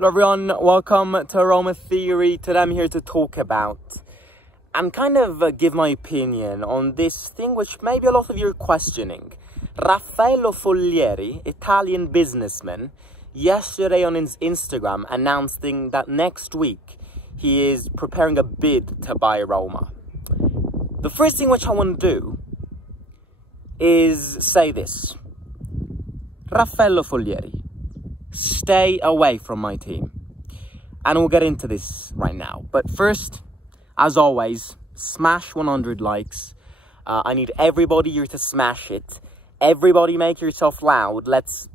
Hello everyone, welcome to Roma Theory. Today I'm here to talk about and give my opinion on this thing which maybe a lot of you are questioning. Raffaello Follieri, Italian businessman, yesterday on his Instagram announcing that next week he is preparing a bid to buy Roma. The first thing which I want to do is say this. Raffaello Follieri, stay away from my team. And we'll get into this right now. But first, as always, smash 100 likes. I need everybody here to smash it. Everybody make yourself loud. Let's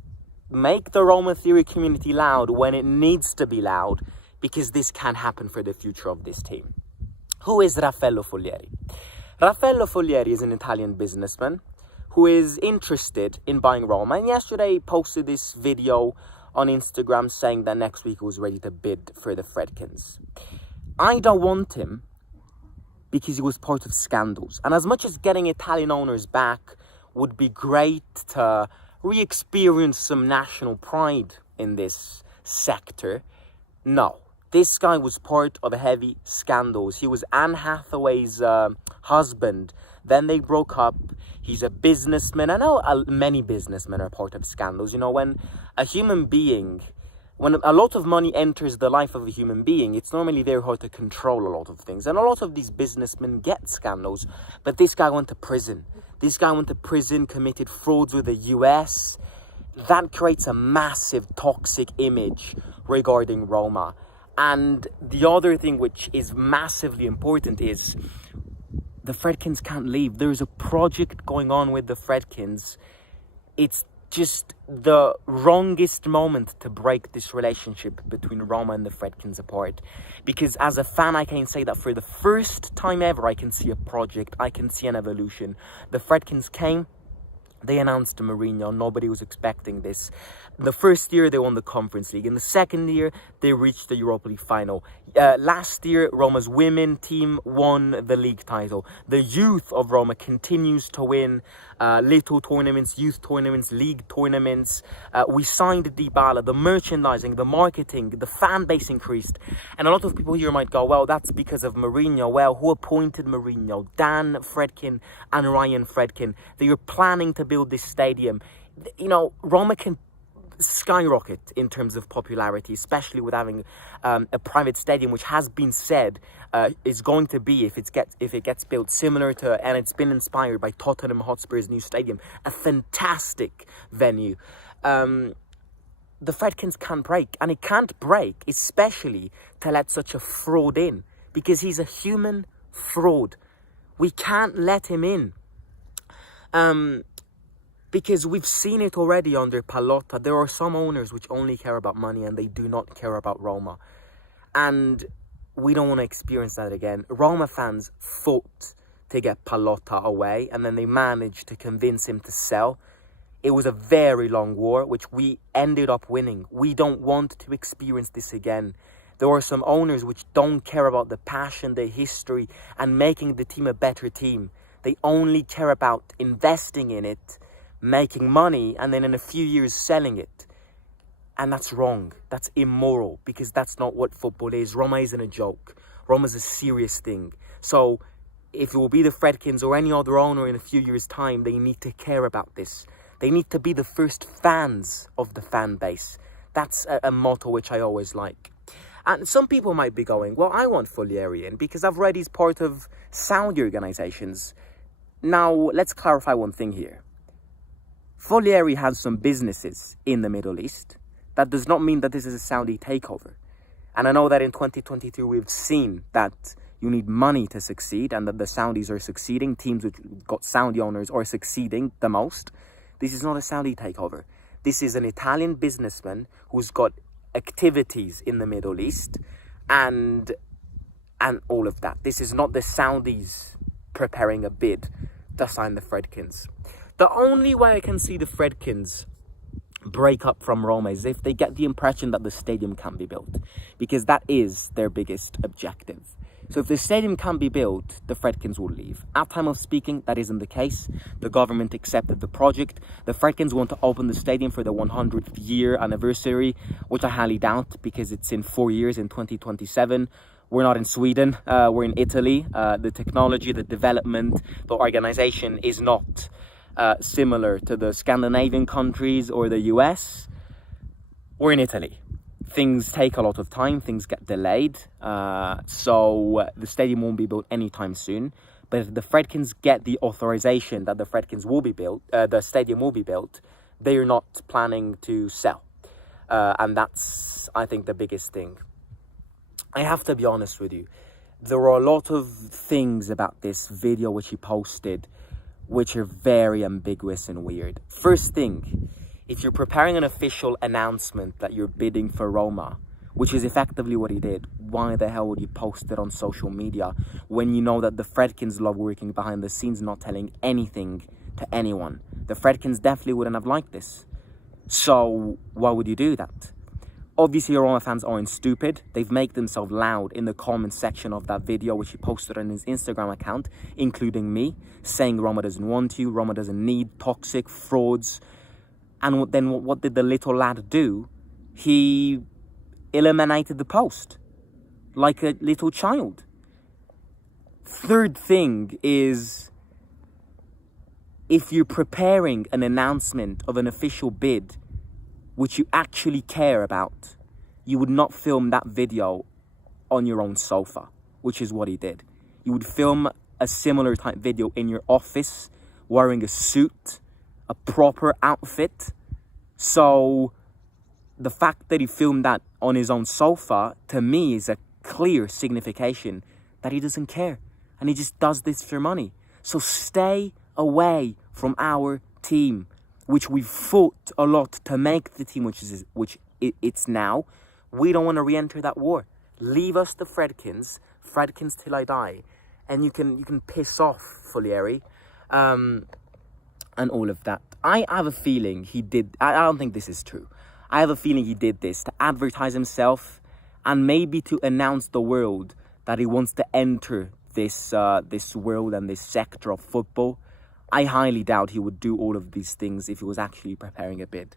make the Roma Theory community loud when it needs to be loud, because this can happen for the future of this team. Who is Raffaello Follieri? Raffaello Follieri is an Italian businessman who is interested in buying Roma. And yesterday posted this video on Instagram saying that next week he was ready to bid for the Friedkins. I don't want him because he was part of scandals. And as much as getting Italian owners back would be great to re-experience some national pride in this sector, no. This guy was part of heavy scandals. He was Anne Hathaway's husband. Then they broke up. He's a businessman. I know many businessmen are part of scandals. You know, when a lot of money enters the life of a human being, it's normally very hard to control a lot of things. And a lot of these businessmen get scandals. But this guy went to prison. This guy went to prison, committed frauds with the US. That creates a massive toxic image regarding Roma. And the other thing which is massively important is the Friedkins can't leave. There's a project going on with the Friedkins. It's just the wrongest moment to break this relationship between Roma and the Friedkins apart. Because as a fan, I can say that for the first time ever, I can see a project. I can see an evolution. The Friedkins came. They announced Mourinho. Nobody was expecting this. The first year, they won the Conference League. In the second year, they reached the Europa League final. Last year, Roma's women team won the league title. The youth of Roma continues to win little tournaments, youth tournaments, league tournaments. We signed Dybala. The merchandising, the marketing, the fan base increased. And a lot of people here might go, well, that's because of Mourinho. Well, who appointed Mourinho? Dan Friedkin and Ryan Friedkin. They were planning to build this stadium. You know, Roma can skyrocket in terms of popularity, especially with having a private stadium, which has been said is going to be, if it gets built, similar to, and it's been inspired by Tottenham Hotspur's new stadium, a fantastic venue. The Friedkins can't break, and it can't break, especially to let such a fraud in, because he's a human fraud. We can't let him in. Because we've seen it already under Pallotta. There are some owners which only care about money and they do not care about Roma. And we don't want to experience that again. Roma fans fought to get Pallotta away, and then they managed to convince him to sell. It was a very long war, which we ended up winning. We don't want to experience this again. There are some owners which don't care about the passion, the history, and making the team a better team. They only care about investing in it, making money, and then in a few years selling it. And that's wrong. That's immoral, because that's not what football is. Roma isn't a joke. Roma's a serious thing. So if it will be the Friedkins or any other owner in a few years' time, they need to care about this. They need to be the first fans of the fan base. That's a motto which I always like. And some people might be going, well, I want Follieri in because I've read he's part of Saudi organizations. Now, let's clarify one thing here. Follieri has some businesses in the Middle East. That does not mean that this is a Saudi takeover. And I know that in 2022 we've seen that you need money to succeed, and that the Saudis are succeeding. Teams which got Saudi owners are succeeding the most. This is not a Saudi takeover. This is an Italian businessman who's got activities in the Middle East and all of that. This is not the Saudis preparing a bid to sign the Friedkins. The only way I can see the Friedkins break up from Roma is if they get the impression that the stadium can be built, because that is their biggest objective. So if the stadium can't be built, the Fredkins will leave. At time of speaking, that isn't the case. The government accepted the project. The Fredkins want to open the stadium for the 100th year anniversary, which I highly doubt because it's in 4 years, in 2027. We're not in Sweden, we're in Italy. The technology, the development, the organization is not similar to the Scandinavian countries or the US. We're in Italy. Things take a lot of time, things get delayed, so the stadium won't be built anytime soon. But if the Fredkins get the authorization that the Fredkins will be built, the stadium will be built, they are not planning to sell. And that's, I think, the biggest thing. I have to be honest with you. There are a lot of things about this video which he posted which are very ambiguous and weird. First thing, if you're preparing an official announcement that you're bidding for Roma, which is effectively what he did, why the hell would you post it on social media when you know that the Fredkins love working behind the scenes, not telling anything to anyone? The Fredkins definitely wouldn't have liked this. So why would you do that? Obviously, Roma fans aren't stupid. They've made themselves loud in the comment section of that video, which he posted on his Instagram account, including me, saying Roma doesn't want you, Roma doesn't need toxic frauds. And then what did the little lad do? He eliminated the post like a little child. Third thing is, if you're preparing an announcement of an official bid which you actually care about, you would not film that video on your own sofa, which is what he did. You would film a similar type video in your office, wearing a suit, a proper outfit. So the fact that he filmed that on his own sofa, to me, is a clear signification that he doesn't care. And he just does this for money. So stay away from our team, which we've fought a lot to make the team which it's now. We don't want to re-enter that war. Leave us the Fredkins till I die. And you can piss off, Follieri, and all of that. I have a feeling he did, I don't think this is true. I have a feeling he did this to advertise himself and maybe to announce the world that he wants to enter this world and this sector of football. I highly doubt he would do all of these things if he was actually preparing a bid.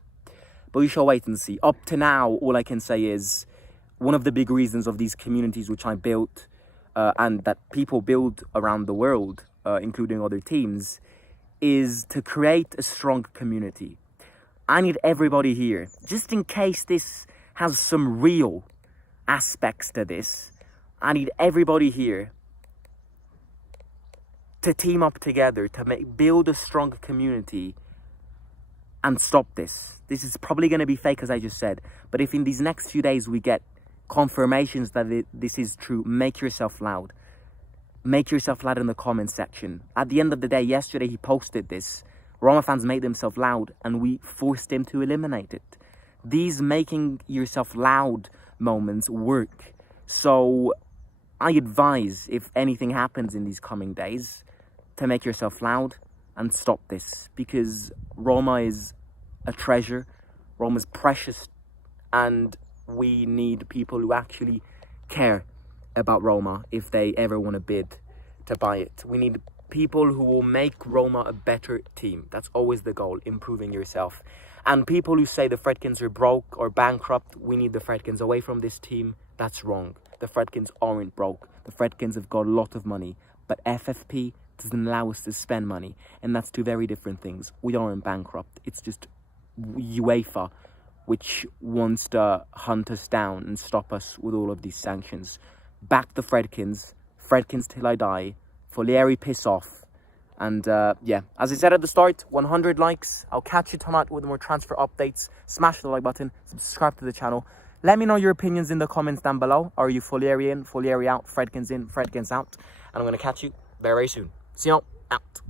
But we shall wait and see. Up to now, all I can say is one of the big reasons of these communities which I built and that people build around the world, including other teams, is to create a strong community. I need everybody here, just in case this has some real aspects to this, I need everybody here to team up together to build a strong community and stop this. This is probably going to be fake, as I just said, but if in these next few days we get confirmations that this is true, make yourself loud. Make yourself loud in the comment section. At the end of the day, yesterday he posted this. Roma fans made themselves loud and we forced him to eliminate it. These making yourself loud moments work. So I advise, if anything happens in these coming days, to make yourself loud and stop this, because Roma is a treasure, Roma is precious, and we need people who actually care about Roma if they ever want to bid to buy it. We need people who will make Roma a better team. That's always the goal, improving yourself. And people who say the Fredkins are broke or bankrupt, we need the Fredkins away from this team. That's wrong. The Fredkins aren't broke. The Fredkins have got a lot of money, but FFP doesn't allow us to spend money, and that's two very different things. We aren't bankrupt. It's just UEFA which wants to hunt us down and stop us with all of these sanctions. Back the Fredkins till I die. Follieri, piss off. And yeah, as I said at the start, 100 likes. I'll catch you tonight with more transfer updates. Smash the like button, subscribe to the channel. Let me know your opinions in the comments down below. Are you Follieri in, Follieri out, Fredkins in, Fredkins out? And I'm going to catch you very, very soon. See you out.